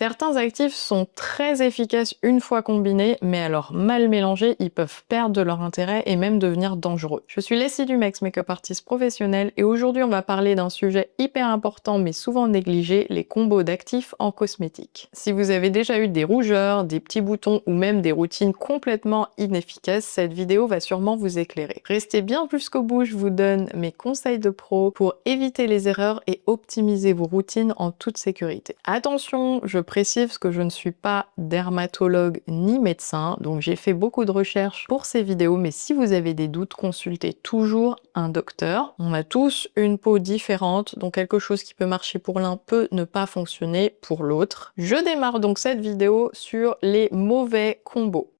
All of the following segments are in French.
Certains actifs sont très efficaces une fois combinés, mais alors mal mélangés, ils peuvent perdre de leur intérêt et même devenir dangereux. Je suis Leslie Dumex, make-up artiste professionnelle, et aujourd'hui on va parler d'un sujet hyper important mais souvent négligé, les combos d'actifs en cosmétique. Si vous avez déjà eu des rougeurs, des petits boutons ou même des routines complètement inefficaces, cette vidéo va sûrement vous éclairer. Restez bien jusqu'au bout, je vous donne mes conseils de pro pour éviter les erreurs et optimiser vos routines en toute sécurité. Attention, je précise que je ne suis pas dermatologue ni médecin, donc j'ai fait beaucoup de recherches pour ces vidéos, mais si vous avez des doutes, consultez toujours un docteur. On a tous une peau différente, donc quelque chose qui peut marcher pour l'un peut ne pas fonctionner pour l'autre. Je démarre donc cette vidéo sur les mauvais combos.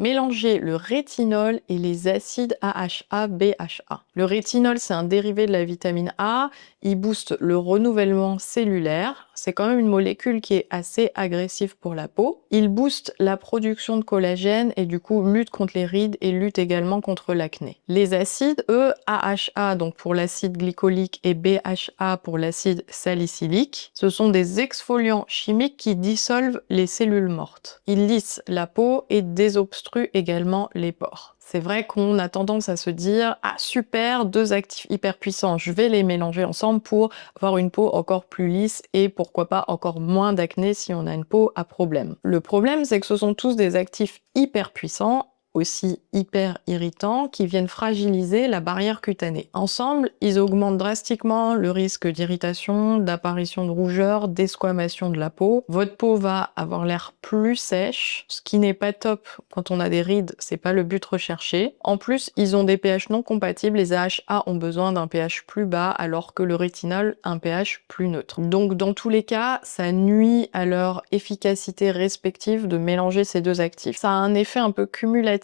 Mélangez le rétinol et les acides AHA, BHA. Le rétinol, c'est un dérivé de la vitamine A. Il booste le renouvellement cellulaire. C'est quand même une molécule qui est assez agressive pour la peau. Il booste la production de collagène et du coup lutte contre les rides et lutte également contre l'acné. Les acides, eux, AHA donc pour l'acide glycolique et BHA pour l'acide salicylique, ce sont des exfoliants chimiques qui dissolvent les cellules mortes. Ils lissent la peau et désobstruent également les pores. C'est vrai qu'on a tendance à se dire « Ah super, deux actifs hyper puissants, je vais les mélanger ensemble pour avoir une peau encore plus lisse et pourquoi pas encore moins d'acné si on a une peau à problème. » Le problème, c'est que ce sont tous des actifs hyper puissants, aussi hyper irritants, qui viennent fragiliser la barrière cutanée. Ensemble, ils augmentent drastiquement le risque d'irritation, d'apparition de rougeur, d'esquamation de la peau. Votre peau va avoir l'air plus sèche, ce qui n'est pas top quand on a des rides, c'est pas le but recherché. En plus, ils ont des pH non compatibles, les AHA ont besoin d'un pH plus bas, alors que le rétinol, un pH plus neutre. Donc dans tous les cas, ça nuit à leur efficacité respective de mélanger ces deux actifs. Ça a un effet un peu cumulatif.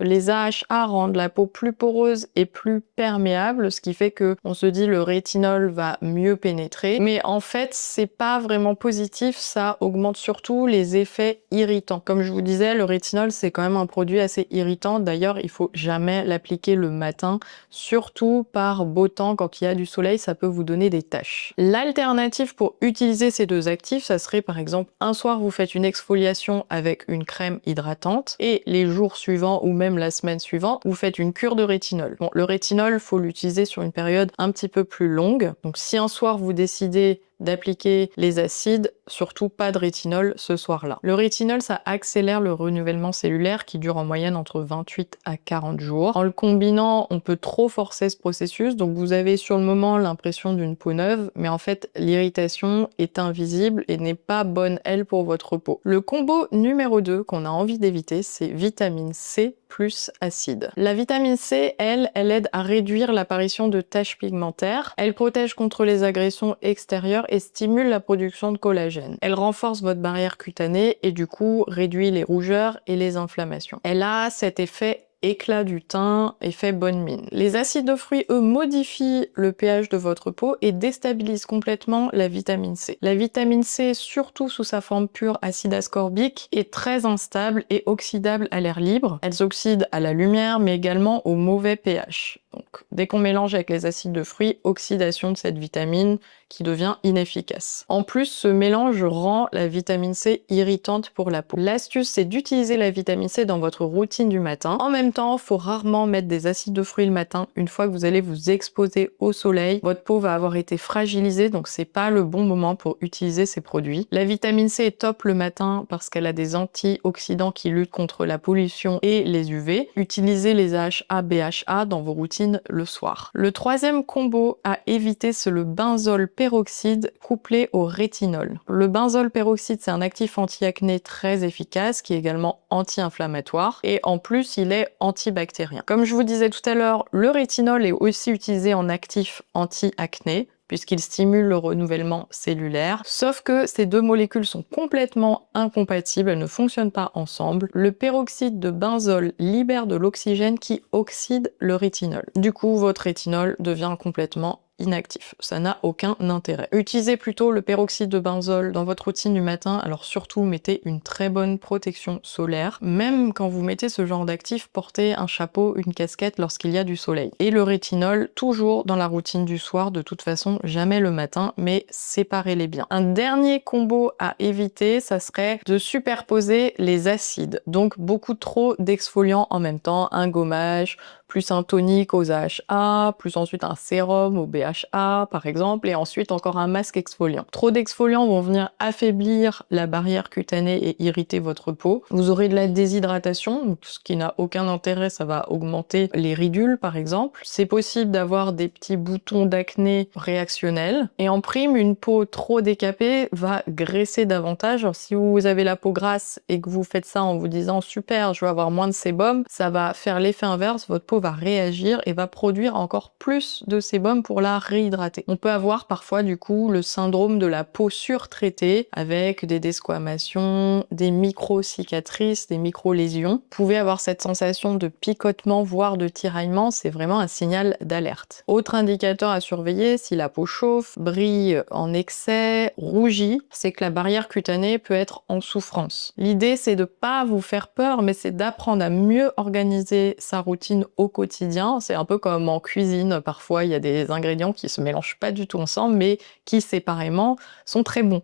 Les AHA rendent la peau plus poreuse et plus perméable, ce qui fait que on se dit le rétinol va mieux pénétrer. Mais en fait, c'est pas vraiment positif, ça augmente surtout les effets irritants. Comme je vous disais, le rétinol, c'est quand même un produit assez irritant. D'ailleurs, il faut jamais l'appliquer le matin, surtout par beau temps, quand il y a du soleil, ça peut vous donner des taches. L'alternative pour utiliser ces deux actifs, ça serait par exemple un soir vous faites une exfoliation avec une crème hydratante et les jours suivants ou même la semaine suivante, vous faites une cure de rétinol. Bon, le rétinol, faut l'utiliser sur une période un petit peu plus longue. Donc si un soir vous décidez d'appliquer les acides, surtout pas de rétinol ce soir-là. Le rétinol, ça accélère le renouvellement cellulaire qui dure en moyenne entre 28 à 40 jours. En le combinant, on peut trop forcer ce processus, donc vous avez sur le moment l'impression d'une peau neuve, mais en fait, l'irritation est invisible et n'est pas bonne, elle, pour votre peau. Le combo numéro 2 qu'on a envie d'éviter, c'est vitamine C plus acide. La vitamine C, elle aide à réduire l'apparition de taches pigmentaires, elle protège contre les agressions extérieures et stimule la production de collagène. Elle renforce votre barrière cutanée et du coup réduit les rougeurs et les inflammations. Elle a cet effet éclat du teint, effet bonne mine. Les acides de fruits, eux, modifient le pH de votre peau et déstabilisent complètement la vitamine C. La vitamine C, surtout sous sa forme pure acide ascorbique, est très instable et oxydable à l'air libre. Elle s'oxyde à la lumière, mais également au mauvais pH. Donc, dès qu'on mélange avec les acides de fruits, oxydation de cette vitamine qui devient inefficace. En plus, ce mélange rend la vitamine C irritante pour la peau. L'astuce, c'est d'utiliser la vitamine C dans votre routine du matin. En même temps, il faut rarement mettre des acides de fruits le matin. Une fois que vous allez vous exposer au soleil, votre peau va avoir été fragilisée, donc c'est pas le bon moment pour utiliser ces produits. La vitamine C est top le matin parce qu'elle a des antioxydants qui luttent contre la pollution et les UV. Utilisez les AHA, BHA dans vos routines le soir. Le troisième combo à éviter, c'est le benzol peroxyde couplé au rétinol. Le benzol peroxyde, c'est un actif anti-acné très efficace qui est également anti-inflammatoire et en plus, il est antibactérien. Comme je vous disais tout à l'heure, le rétinol est aussi utilisé en actif anti-acné puisqu'il stimule le renouvellement cellulaire. Sauf que ces deux molécules sont complètement incompatibles, elles ne fonctionnent pas ensemble. Le peroxyde de benzol libère de l'oxygène qui oxyde le rétinol. Du coup, votre rétinol devient complètement inactif. Ça n'a aucun intérêt. Utilisez plutôt le peroxyde de benzol dans votre routine du matin. Alors surtout, mettez une très bonne protection solaire. Même quand vous mettez ce genre d'actif, portez un chapeau, une casquette lorsqu'il y a du soleil. Et le rétinol, toujours dans la routine du soir, de toute façon, jamais le matin, mais séparez-les bien. Un dernier combo à éviter, ça serait de superposer les acides. Donc beaucoup trop d'exfoliants en même temps, un gommage, plus un tonique aux AHA, plus ensuite un sérum au BHA par exemple, et ensuite encore un masque exfoliant. Trop d'exfoliants vont venir affaiblir la barrière cutanée et irriter votre peau. Vous aurez de la déshydratation, ce qui n'a aucun intérêt, ça va augmenter les ridules par exemple. C'est possible d'avoir des petits boutons d'acné réactionnels. Et en prime, une peau trop décapée va graisser davantage. Alors, si vous avez la peau grasse et que vous faites ça en vous disant super, je vais avoir moins de sébum, ça va faire l'effet inverse, votre peau va réagir et va produire encore plus de sébum pour la réhydrater. On peut avoir parfois du coup le syndrome de la peau surtraitée avec des desquamations, des micro-cicatrices, des micro-lésions. Vous pouvez avoir cette sensation de picotement, voire de tiraillement, c'est vraiment un signal d'alerte. Autre indicateur à surveiller, si la peau chauffe, brille en excès, rougit, c'est que la barrière cutanée peut être en souffrance. L'idée, c'est de pas vous faire peur, mais c'est d'apprendre à mieux organiser sa routine au quotidien. C'est un peu comme en cuisine, parfois il y a des ingrédients qui se mélangent pas du tout ensemble, mais qui séparément sont très bons.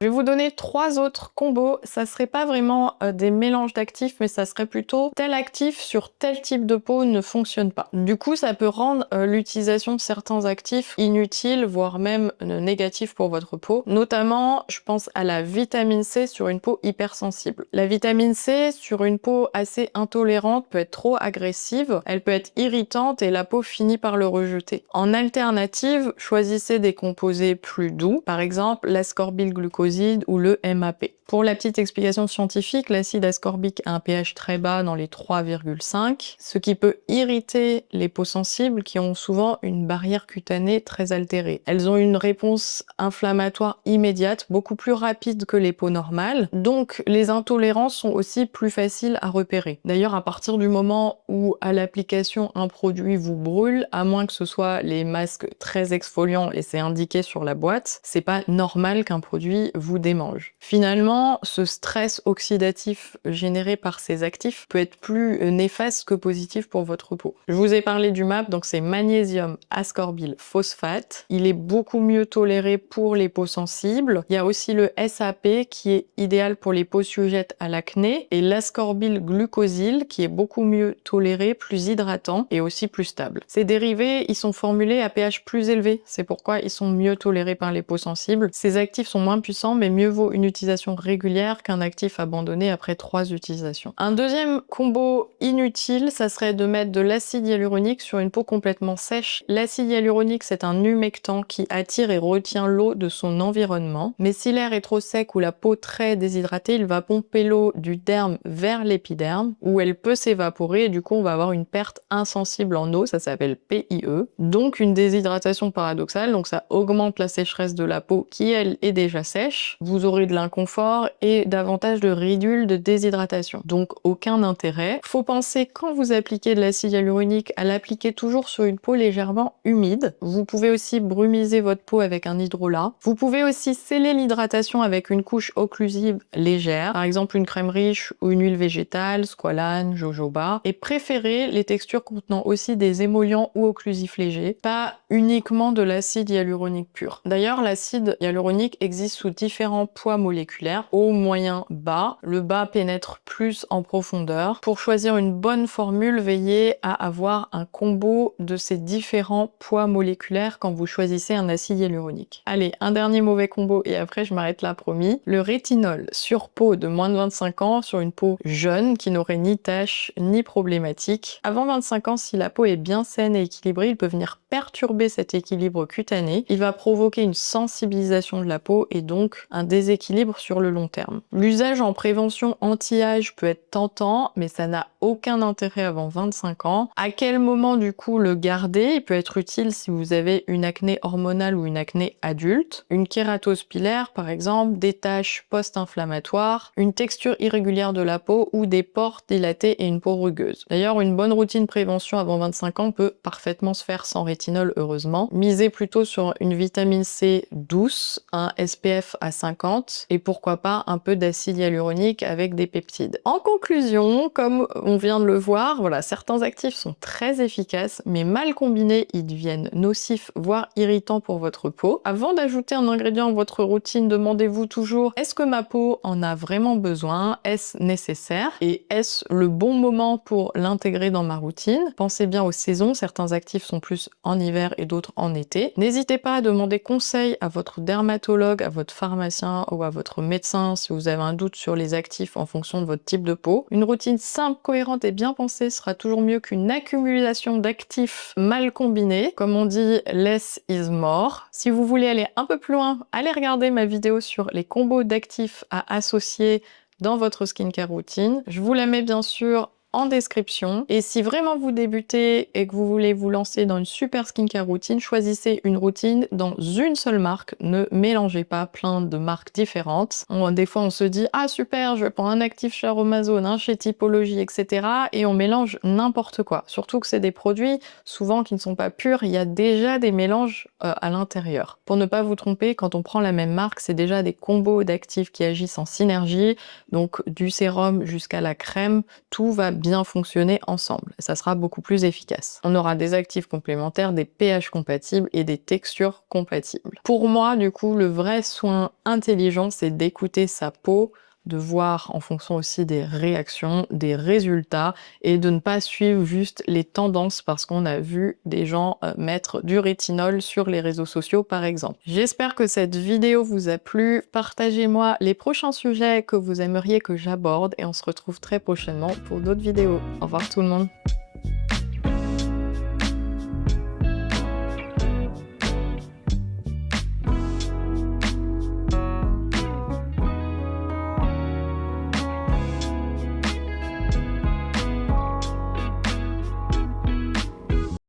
Je vais vous donner 3 autres combos. Ça serait pas vraiment des mélanges d'actifs, mais ça serait plutôt tel actif sur tel type de peau ne fonctionne pas. Du coup, ça peut rendre l'utilisation de certains actifs inutiles, voire même négatifs pour votre peau. Notamment, je pense à la vitamine C sur une peau hypersensible. La vitamine C sur une peau assez intolérante peut être trop agressive, elle peut être irritante et la peau finit par le rejeter. En alternative, choisissez des composés plus doux, par exemple l'ascorbylglucoside ou le MAP. Pour la petite explication scientifique, l'acide ascorbique a un pH très bas dans les 3,5, ce qui peut irriter les peaux sensibles qui ont souvent une barrière cutanée très altérée. Elles ont une réponse inflammatoire immédiate, beaucoup plus rapide que les peaux normales, donc les intolérances sont aussi plus faciles à repérer. D'ailleurs, à partir du moment où à l'application un produit vous brûle, à moins que ce soit les masques très exfoliants et c'est indiqué sur la boîte, c'est pas normal qu'un produit vous démange. Finalement, ce stress oxydatif généré par ces actifs peut être plus néfaste que positif pour votre peau. Je vous ai parlé du MAP, donc c'est magnésium ascorbyl phosphate. Il est beaucoup mieux toléré pour les peaux sensibles. Il y a aussi le SAP qui est idéal pour les peaux sujettes à l'acné et l'ascorbyl glucosyl qui est beaucoup mieux toléré, plus hydratant et aussi plus stable. Ces dérivés, ils sont formulés à pH plus élevé, c'est pourquoi ils sont mieux tolérés par les peaux sensibles. Ces actifs sont moins puissants, mais mieux vaut une utilisation régulière qu'un actif abandonné après 3 utilisations. Un deuxième combo inutile, ça serait de mettre de l'acide hyaluronique sur une peau complètement sèche. L'acide hyaluronique, c'est un humectant qui attire et retient l'eau de son environnement. Mais si l'air est trop sec ou la peau très déshydratée, il va pomper l'eau du derme vers l'épiderme, où elle peut s'évaporer et du coup on va avoir une perte insensible en eau, ça s'appelle PIE. Donc une déshydratation paradoxale, donc ça augmente la sécheresse de la peau qui elle est déjà sèche. Vous aurez de l'inconfort et davantage de ridules de déshydratation. Donc aucun intérêt. Faut penser quand vous appliquez de l'acide hyaluronique à l'appliquer toujours sur une peau légèrement humide. Vous pouvez aussi brumiser votre peau avec un hydrolat. Vous pouvez aussi sceller l'hydratation avec une couche occlusive légère, par exemple une crème riche ou une huile végétale, squalane, jojoba, et préférez les textures contenant aussi des émollients ou occlusifs légers, pas uniquement de l'acide hyaluronique pur. D'ailleurs, l'acide hyaluronique existe sous différents poids moléculaires, haut, moyen, bas. Le bas pénètre plus en profondeur. Pour choisir une bonne formule, veillez à avoir un combo de ces différents poids moléculaires quand vous choisissez un acide hyaluronique. Allez, un dernier mauvais combo et après je m'arrête là, promis. Le rétinol sur peau de moins de 25 ans, sur une peau jeune qui n'aurait ni taches ni problématiques. Avant 25 ans, si la peau est bien saine et équilibrée, il peut venir perturber cet équilibre cutané. Il va provoquer une sensibilisation de la peau et donc donc un déséquilibre sur le long terme. L'usage en prévention anti-âge peut être tentant, mais ça n'a aucun intérêt avant 25 ans. À quel moment du coup le garder? Il peut être utile si vous avez une acné hormonale ou une acné adulte, une kératose pilaire par exemple, des taches post-inflammatoires, une texture irrégulière de la peau ou des pores dilatés et une peau rugueuse. D'ailleurs, une bonne routine prévention avant 25 ans peut parfaitement se faire sans rétinol, heureusement. Misez plutôt sur une vitamine C douce, un SPF à 50 et pourquoi pas un peu d'acide hyaluronique avec des peptides. En conclusion, comme on vient de le voir, voilà, certains actifs sont très efficaces, mais mal combinés, ils deviennent nocifs, voire irritants pour votre peau. Avant d'ajouter un ingrédient à votre routine, demandez-vous toujours, est-ce que ma peau en a vraiment besoin? Est-ce nécessaire? Et est-ce le bon moment pour l'intégrer dans ma routine? Pensez bien aux saisons, certains actifs sont plus en hiver et d'autres en été. N'hésitez pas à demander conseil à votre dermatologue, à votre pharmacien ou à votre médecin si vous avez un doute sur les actifs en fonction de votre type de peau. Une routine simple, cohérente et bien pensée sera toujours mieux qu'une accumulation d'actifs mal combinés. Comme on dit, less is more. Si vous voulez aller un peu plus loin, allez regarder ma vidéo sur les combos d'actifs à associer dans votre skincare routine. Je vous la mets bien sûr en description. Et si vraiment vous débutez et que vous voulez vous lancer dans une super skincare routine, choisissez une routine dans une seule marque. Ne mélangez pas plein de marques différentes. Des fois, on se dit « Ah super, je prends un actif chez Aromazone, un chez Typologie, etc. » Et on mélange n'importe quoi. Surtout que c'est des produits, souvent, qui ne sont pas purs. Il y a déjà des mélanges à l'intérieur. Pour ne pas vous tromper, quand on prend la même marque, c'est déjà des combos d'actifs qui agissent en synergie. Donc, du sérum jusqu'à la crème, tout va bien fonctionner ensemble. Ça sera beaucoup plus efficace. On aura des actifs complémentaires, des pH compatibles et des textures compatibles. Pour moi, du coup, le vrai soin intelligent, c'est d'écouter sa peau, de voir en fonction aussi des réactions, des résultats et de ne pas suivre juste les tendances parce qu'on a vu des gens mettre du rétinol sur les réseaux sociaux par exemple. J'espère que cette vidéo vous a plu. Partagez-moi les prochains sujets que vous aimeriez que j'aborde et on se retrouve très prochainement pour d'autres vidéos. Au revoir tout le monde.